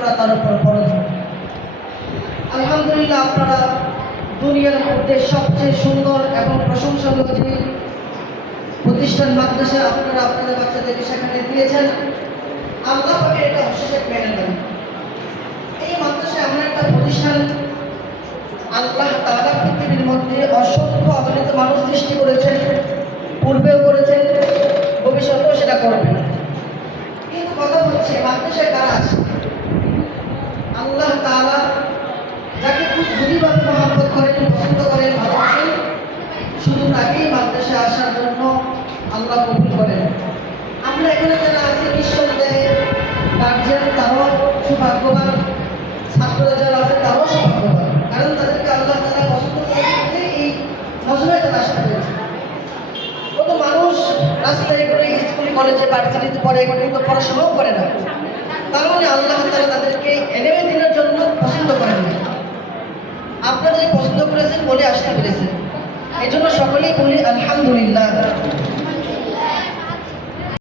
করা তার উপর ফরজ। আলহামদুলিল্লাহ, আপনারা দুনিয়ার মধ্যে সবচেয়ে সুন্দর এবং প্রশংসনীয় যে প্রতিষ্ঠান মাদ্রাসা আপনারা আপনাদের বাচ্চাদেরকে সেখানে দিয়েছেন, আল্লাহ পাকের এটা অশেষ মেনে নেন। এই মাদ্রাসা এমন একটা প্রতিষ্ঠান, আল্লাহ তাআলা পৃথিবীর মধ্যে অসংখ্য অগণিত মানুষ সৃষ্টি করেছেন, পূর্বেও করেছেন, ভবিষ্যতেও সেটা করবেন। কিন্তু কথা হচ্ছে মাদ্রাসায় কারা আছে? আল্লাহ তাআলা যাকে খুব গভীরভাবে মহব্বত করেন, পছন্দ করেন, ভালোবাসেন, শুধু তাকেই মাদ্রাসায় আসার জন্য আল্লাহ কবুল করেন। আমরা এখানে যারা আছি নিঃসন্দেহে গার্জিয়ান তারাও সৌভাগ্যবান, ছাত্ররা যারা আছে তারাও সৌভাগ্যবান, কারণ তাদেরকে আল্লাহ তাআলা পছন্দ করে এই মজমায় তারা আসতে পেরেছে। কত মানুষ রাস্তায় করে স্কুল কলেজে ভার্সিটিতে পড়ে, এগুলো কিন্তু পড়াশোনাও করে না, তার মানে আল্লাহ তাআলা তাদেরকে এলেমে দিনের জন্য পছন্দ করেন না। আপনাদের পছন্দ করেছেন বলে আসতে পেরেছেন, এই জন্য সকলেই বলি আলহামদুলিল্লাহ।